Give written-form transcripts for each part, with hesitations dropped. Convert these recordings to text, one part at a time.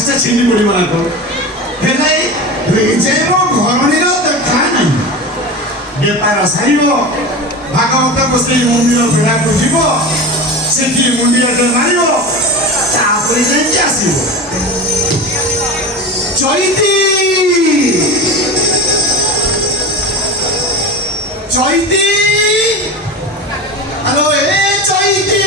ପାଞ୍ଚଟା ଛିଣ୍ଡି ପଡ଼ିବ ନା କଣ ହେଲେ ରେଜେଇବ ଘରଣୀର ଦେଖା ନାହିଁ ବେପାର ସାରିବ ଭାଗବତ ବସେଇ ମନ୍ଦିର ବେଳାକୁ ଯିବ ସେଠି ମୁଣ୍ଡିଆଟେ ମାରିବ ତାପରେ ଯାଇକି ଆସିବ ଚୈତି চৈতি হ্যালো এ চৈতি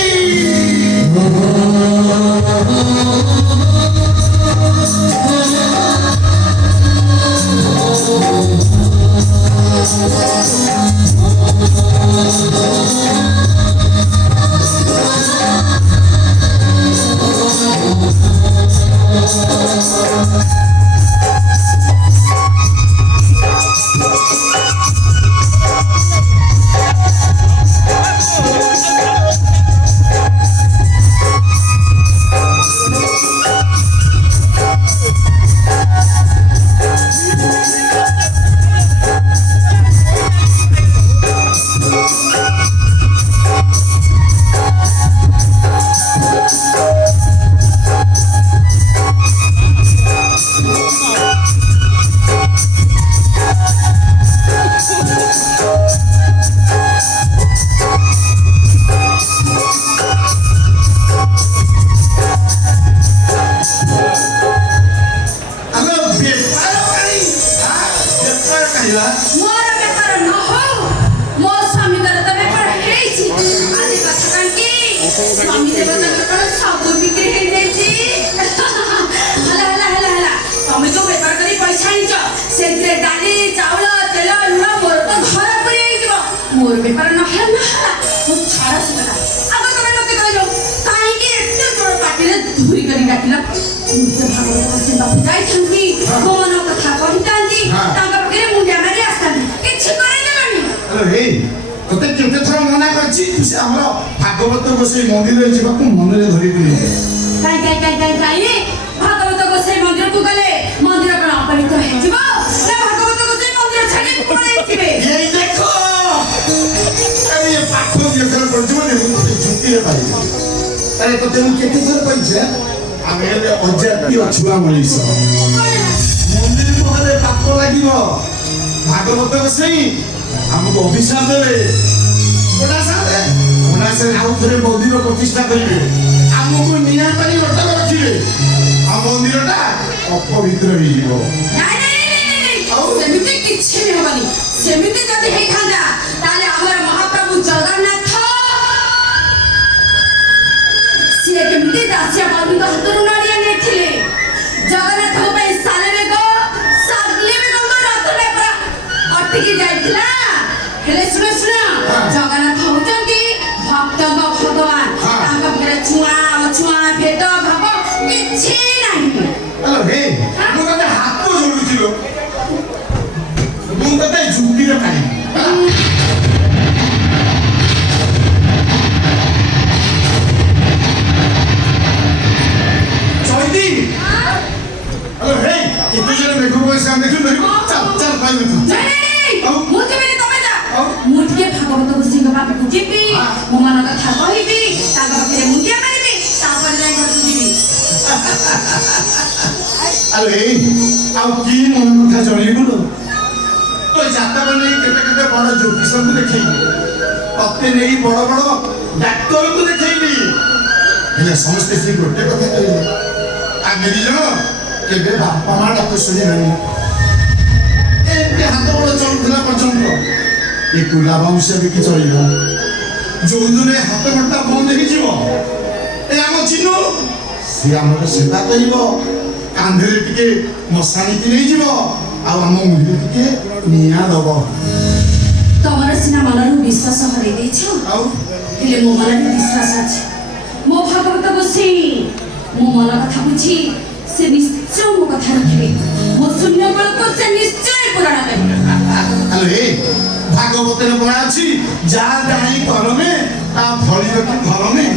मोर बेपार न है ना वो छाड़ा से लगा अब तो मैं मते कहलो काहे के एते जोड़ पाटिले धुरी करी डाकिला मुझे भागवत से बाप जाई छंती कोमनो कथा कहितांती तांका पकरे मुंडिया मारी आस्तांती किछ करे देबानी अरे हे तते केते थरा मना करछि तू से हमरो भागवत बसई मंदिर रे जिबाकू मन रे धरि दिले काई भागवत बसई मंदिर को गले मंदिर कोन अपरित हे जिवो ना भागवत बसई मंदिर छाडी पळै थिबे এই দেখো ये पाखो व्यवहार करछो ने छुट्टी रे पाई अरे तो तेनु केते थर पाइछे आमे अजाती अछुआ मलिस मंदिर मोहरे पाखो लागिवो भागवत बसई हमको अभिशाप देबे ओना से आउ थरे मंदिर प्रतिष्ठा करिवे हमको निया पानी रटक रखिवे आ मंदिरटा अपवित्र होई जीवो नहीं सेमिति किछि नै होबानी सेमिति जदि हे खांदा ताले हमर महाप्रभु जगन्नाथ सिए केमिति दासिया बाबू का हातरु नाड़िया नेथिले जगन्नाथ को पे साले में गो सागले में गो रतले पर अटकी जाइतला हेले सुनो जगन्नाथ होचंती भक्त भगवान तांका परे छुआ भेद भाव किछि नाही अरे मु कते हाथ जोडुथिलो मु कते जुक्ति रे पाई चैती अरे इतने जने देखो कोई सामने देखो चल पाई नहीं मुझे मेरे तमे जा मुझे भागवत बसिंग बाप को जीबी मो मन कथा कहिबी ताका पखरे मुंडिया मारिबी तापर जाय घर जीबी अरे आउ की मन कथा जणी बोलो तो जाता बने केते बड़ ज्योतिष को देखैबी अते नहीं बड़ डाक्टर को देखैबी हेले समस्त से गोटे कथा कहले आ मेरी जनो केबे बापा मां डाक सुनी नहीं ए हाथ बड़ चलुला पर्यंत ए कुला वंश भी कि चलिला जो दिने हाथ घंटा बंद हो जीवो ए हम चिन्नु से हमर सेवा करिवो कांधरे टिके मसानी की नहीं जीवो आ हम मुंडी टिके निया दबो तमर सिना मनरु विश्वास हरै दैछौ हेले मो मनरु विश्वास अछि मो भागवत बसी मो मन कथा बुझी से निश्चय मो कथा रखिबे मो शून्य कल्प से निश्चय पुराण करबे अरे भागवत रे बना अछि जा जाई करमे आ फली रखी घर में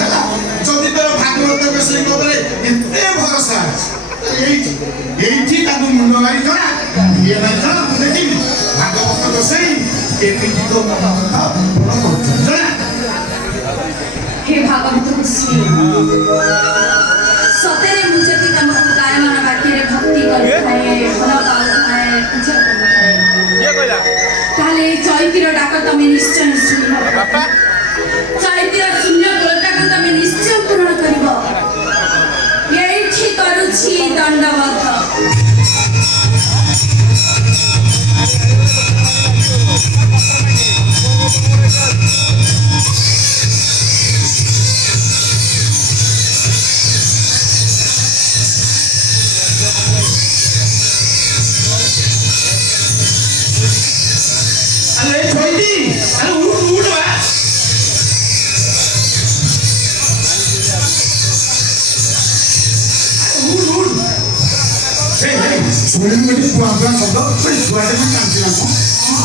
हैला जदि तोर भागवत बसी कोबरे एते भरोसा एठी ताकू मुंड मारी जणा ये ना जणा देखि भागवत बसी एती तो जणा हे भागवत बसी सतेरे मुझे काम चैतीर डाक तमें निश्चय शुण चैतीर शून्य गोलटाक तमें निश्चय पूरण कर ये करुछि दंडवत अरे छोटी अरे उठ बा उठ हे छोड़ी मेरी पुआंगा शब्द कोई छुआटे भी कांची ना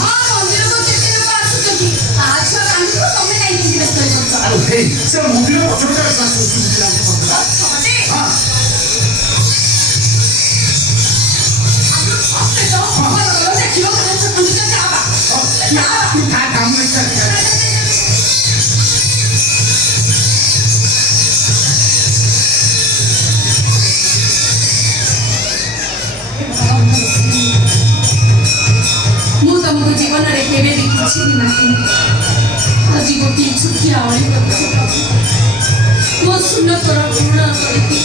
हां मंदिर को केते लोग आसुଛନ୍ତି आज कांची को तमे नहीं किसी व्यस्त हो अरे हे से मंदिर को पछो पछो क्लास सुन हां तू का काम नहीं कर मु तुमको जीवन रे केबे भी किछि नाही आज गोटी छुट्टी आवली मो सुन्न कर पूर्ण करती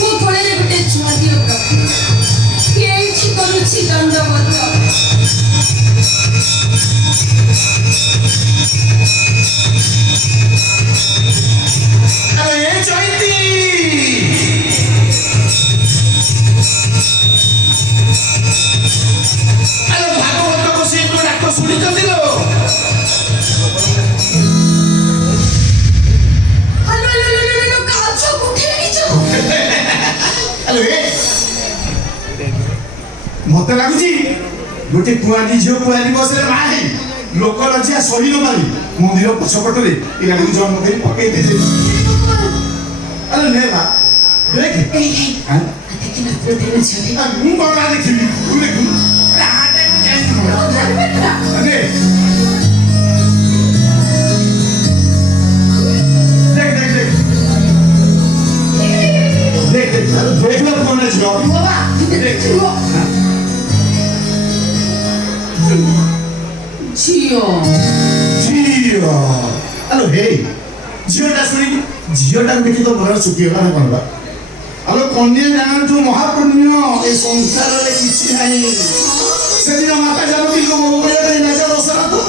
मो कोले रे गोटे छुआ दियो प्रभु एठी करूछि दंडवत अरे चैती अरे भागवत को से तो डाक सुनी चंदिलो हलो काचो उठे निचो अरे मत लागुची गोटे कुआनी झियो कुआनी बसरे माही लोक लजिया सही न मारी मंदिर पछपटरे इला जन्म करी पके दे अरे ने बा देख हां देखि ना प्रोटीन छथि मु बड़ा देखिबी तू देख अरे हाटे में जाई अरे देख देख लो कौन है जो बाबा देख जियो जियो हेलो हे जियोटा सुनी जियोटा देखि तो बड़ा सुखी होला ना कोनबा हेलो कन्या जान जो महापुण्य ए संसार रे किछि नाही सेदिन माता जानकी को मोबाइल रे नजर ओसरा तो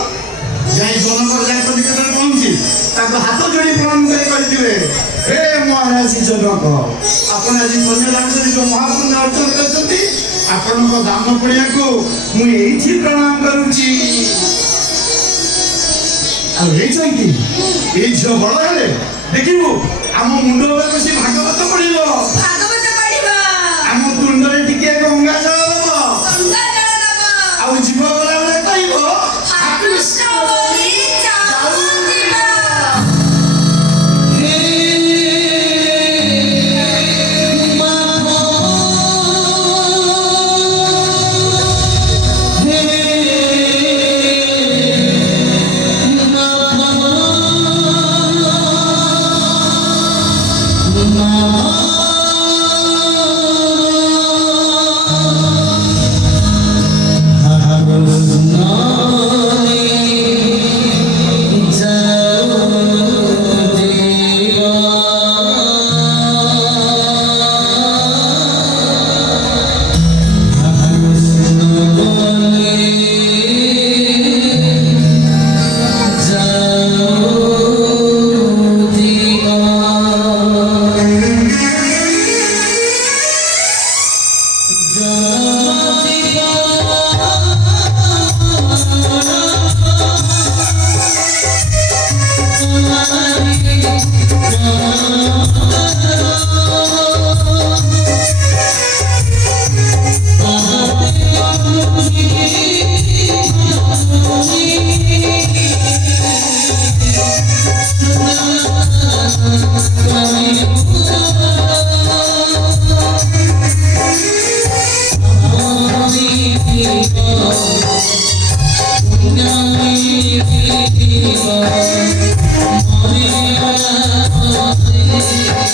जाई जनकर जाई तो निकटन पहुंची ताको हाथ जोड़ी प्रणाम करी दिले हे महाराज जनक आपण आज कन्या दान करी जो महापुण्य अर्जन करछंती आपनको दान पुण्य को मु एठी प्रणाम करूची अरे चंकी ए जो बड़ हेले देखिबो आम मुंड ऊपर बसी भागवत पढिलो भागवत पढिबा आम तुंडरे टिके गंगा जल दबो गंगा जल दबो आउ जीव गला बेले कहइबो कृष्ण बोली जाऊ जीवा Maria,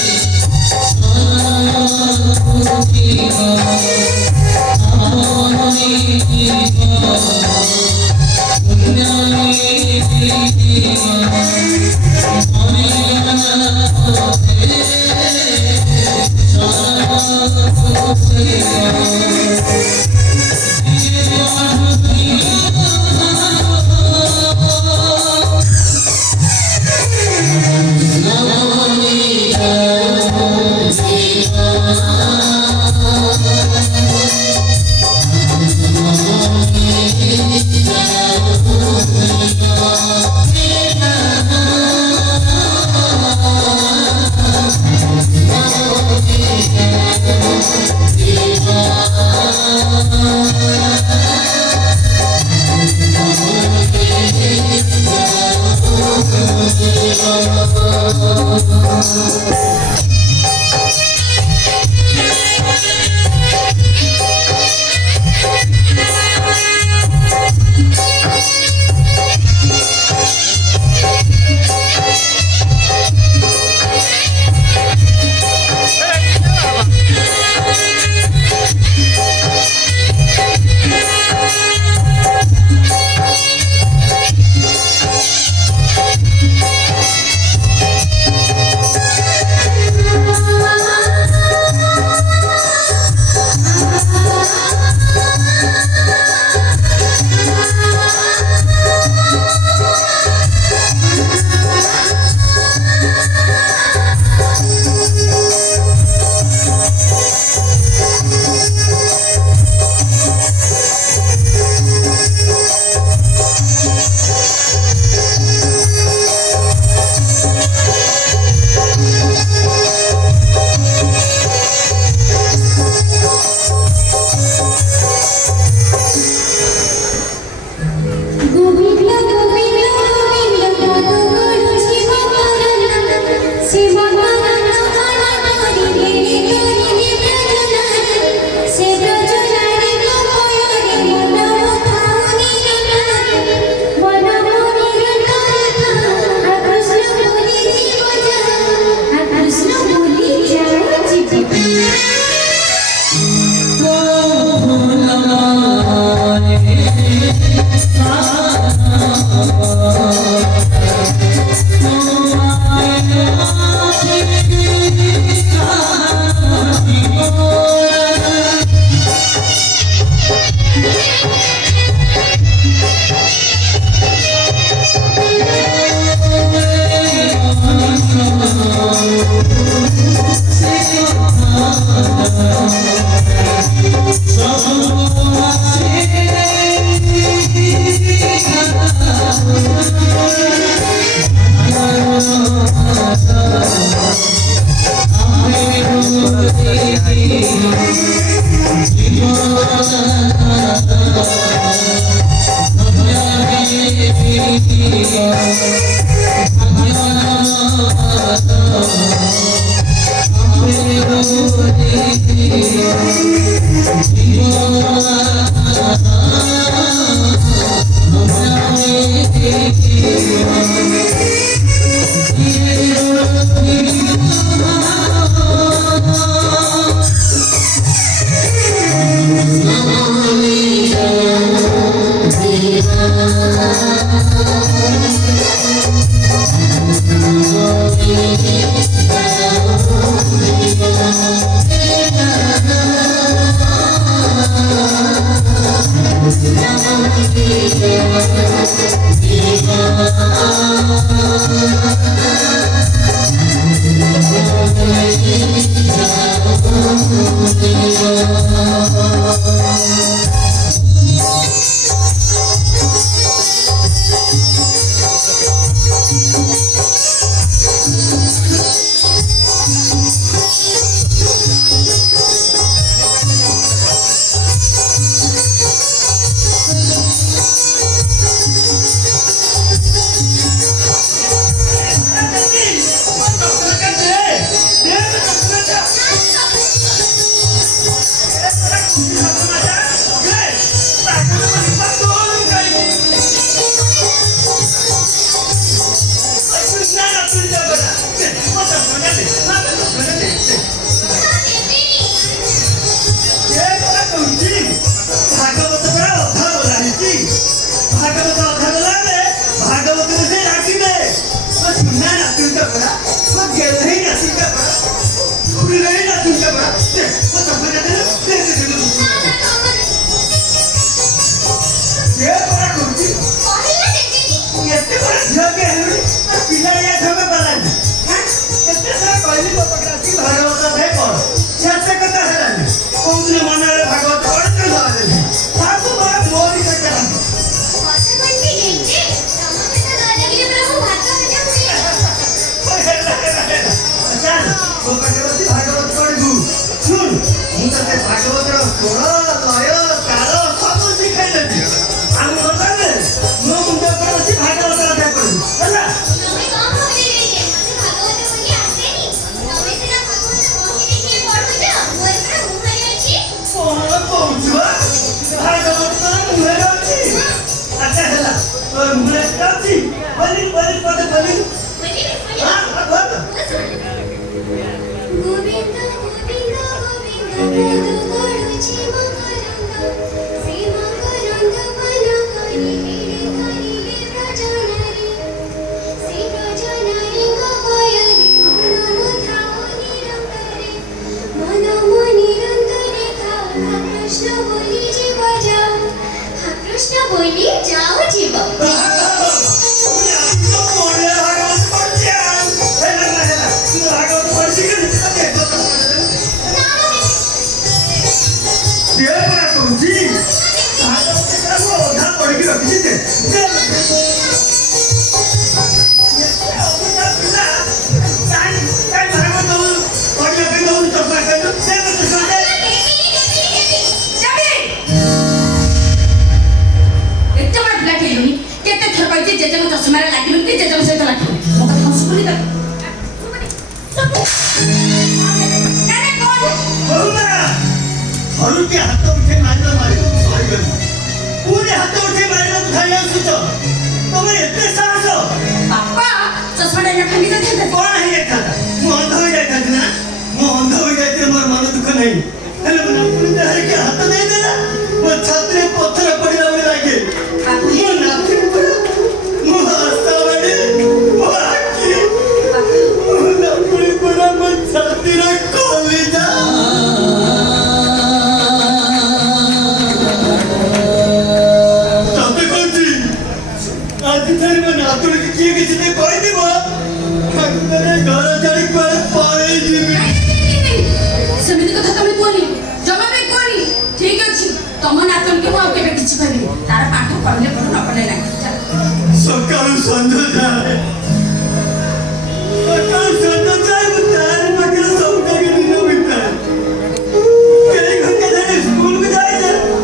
स्कूल में जाए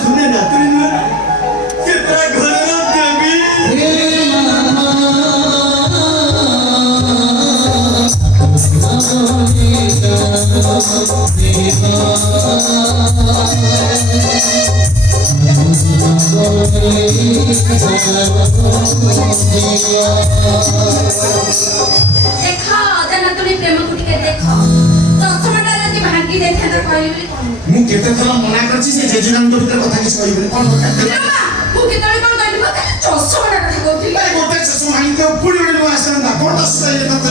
सुने नातुरी नुहे से पूरा घर देवी देखो देना तुनी प्रेम को टिके देखो चश्मा टा जदी भांगी देखा तो कहली ମୁଁ କେତେ ଥର ମନା କରିଛି ସେ ଜେଜେରାଙ୍କ ଭିତରେ କଥା କିଛି କହିବେନି କଣ ଦରକାର ମାମା ମୁଁ କେତେବେଳେ କଣ କହିଲି ମୁଁ ଚଶ୍ମା ଟା କଥା କହୁଥିଲି ଭାଇ ଗୋଟେ ଚଷମା ଆଣିକି ପୁଣି ଗୋଟେ ନୂଆ ଆସିଲା କଣ ଆସୁଛି ଏ ତତେ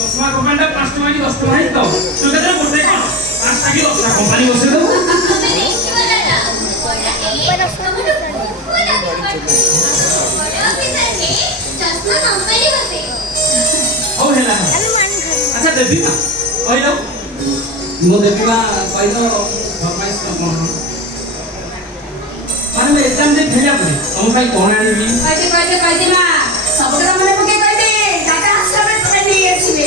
चश्मा कंपनी 5 टका की 10 टका ही तो तू कहते बोलते कौन 5 टका की 10 टका कंपनी बसे दो हो हेला अच्छा देवी ना कहलो मो देवी ना कहलो फरमाइश कौन माने मैं एग्जाम दे भेजा पड़े तुम भाई कौन आनी कहते मां सब କଥା ମନେ ପକେଇ କହିଦେ ଦାଦା ଆସିଲା ବେଳେ ତମେ ନେଇ ଆସିବେ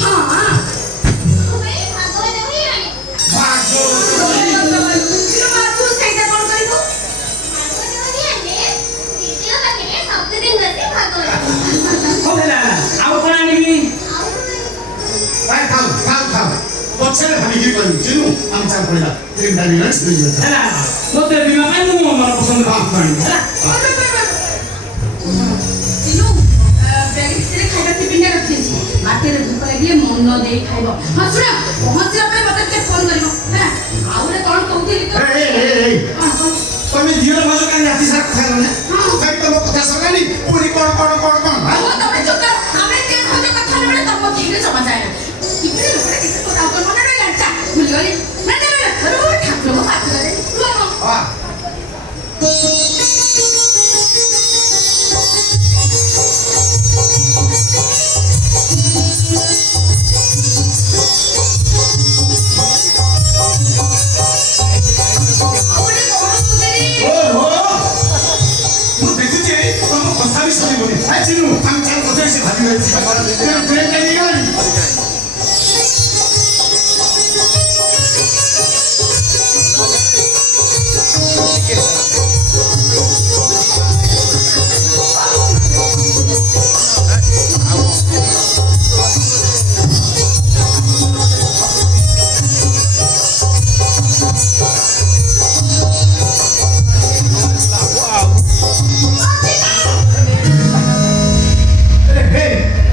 ହଁ ହଁ ତୁ ସେଇଟା କଣ କରିବୁ हो हेला ଆଉ କଣ ଆଣିବି ଭାଇ ଖାଉ ଖାଉ ଖାଉ ପଛରେ ଭାବିକି କହିବି ଚିନୁ ଆମେ ଚାଲ ପଡ଼ିଲା 3 ମିନିଟ୍ସ ଦେଇଯିବା ହେଲା ମୋତେ ବିମା ପାଇଁ ମୁଁ ମୋର ପସନ୍ଦ କାମ ହେଲା ଚିନୁ ବ୍ୟାଗ ଭିତରେ ଖାଇବା ଟିଫିନ୍ ରଖିଛି ମାଟିରେ ଭୋକ ଲାଗିଲେ ମନ ଦେଇ ଖାଇବ ହଁ ଶୁଣ ପହଞ୍ଚିଲା ପରେ ମତେ ଟିକେ ଫୋନ କରିବ ହେଲା ଆଉ ଗୋଟେ କଣ କହୁଥିଲି ତ ତମେ ଦିଅର ଭାଜ କାହିଁ ରାତି ସାରା କଥା ହେଲ ନା ତଥାପି ତମ କଥା ସରିଲାଣି ପୁଣି କଣ ଓ ତମେ ଚୁପ କର ଆମେ ଟିକେ ଖୋଜେ କଥା ହେଲେ ତମ ଠିକରେ ଜମା ଯାଏ ନା ଟିଫିନ୍ ଲୋକଟା କେତେ କଥା ଆଉ ମନେ ରହିଲା ଚା ଭୁଲିଗଲି ନା ଠାକୁରଙ୍କ ପାଖରେ ହଁ ମୁଁ ଦେଖୁଛି ତମ କଥା ବି ଶୁଣିବନି ଚିନୁ ଆମେ ଚାଲ କଥା ସେ ଭାବି ଟ୍ରେନ୍ ଟା ହେଇଗଲାଣି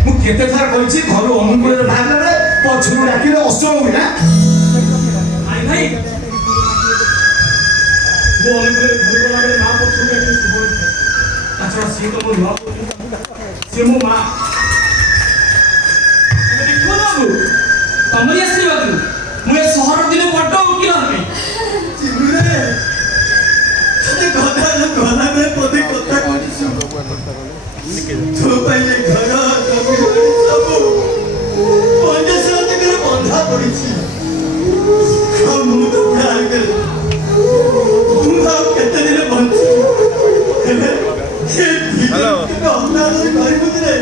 ମୁଁ କେତେ ଥର କହିଛି ଘରୁ ଅନୁକୂଳରେ ବାହାରିଲେ ପଛରୁ ଡାକିଲେ ଅସୁର ହୁଏ ନା ଭାଇ ଭାଇ वो अनुकूल घर को लागे मां को छुटे के सुबह अच्छा सी तो मो लव से मो मां मैं देखो ना वो तमरी आशीर्वाद मु ए शहर दिने बड्ड उकिल हमें ଚିନୁରେ ତତେ କଥା ଗଲା ବେଳେ ପଦେ କଥା କହିଛୁ ତୋ ପାଇଁ ଏ ଘର ଜମି ସବୁ ପଞ୍ଚାଶ ଟଙ୍କାରେ ବନ୍ଧା ପଡ଼ିଛି ଆଉ ମୁଁ ତ ବୁଢ଼ା ହେଇଗଲି ମୁଁ ଆଉ କେତେ ଦିନ ବଞ୍ଚିବି ହେଲେ ଅନାଦର କରିବୁ ରେ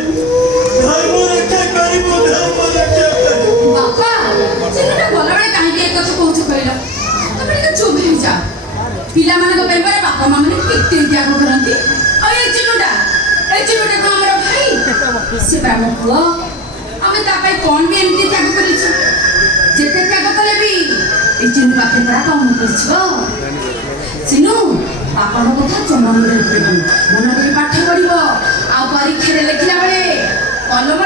ଧର୍ମ ରକ୍ଷା କରିବୁ ବାପା ଚିନୁଟା ଗଲାବେଳେ କାହିଁକି ଏ କଥା କହୁଛୁ କହିଲ ତମେ ଟିକେ ଚୁପ୍ ହେଇଯା ପିଲାମାନଙ୍କ ପ୍ରେମରେ ବାପା ମା ମାନେ କେତେ ତ୍ୟାଗ କରନ୍ତି ଆଉ ଏ ଚିନୁଟା ତ ଆମର ଭାଇ ସେ ବା ଆମ ପୁଅ ଆମେ ତା ପାଇଁ କଣ ବି ଏମିତି ତ୍ୟାଗ କରିଛୁ ଯେତେ ତ୍ୟାଗ କଲେ ବି ଏ ଚିନୁ ପାଖେ ପରା କମ କରିଯିବ ଚିନୁ ବାପାଙ୍କ କଥା ଜମା ମୁଣ୍ଡରେ ପଡ଼ିବନି ମନ ଦେଇ ପାଠ ପଢିବ ଆଉ ପରୀକ୍ଷାରେ ଲେଖିଲା ବେଳେ କଲମ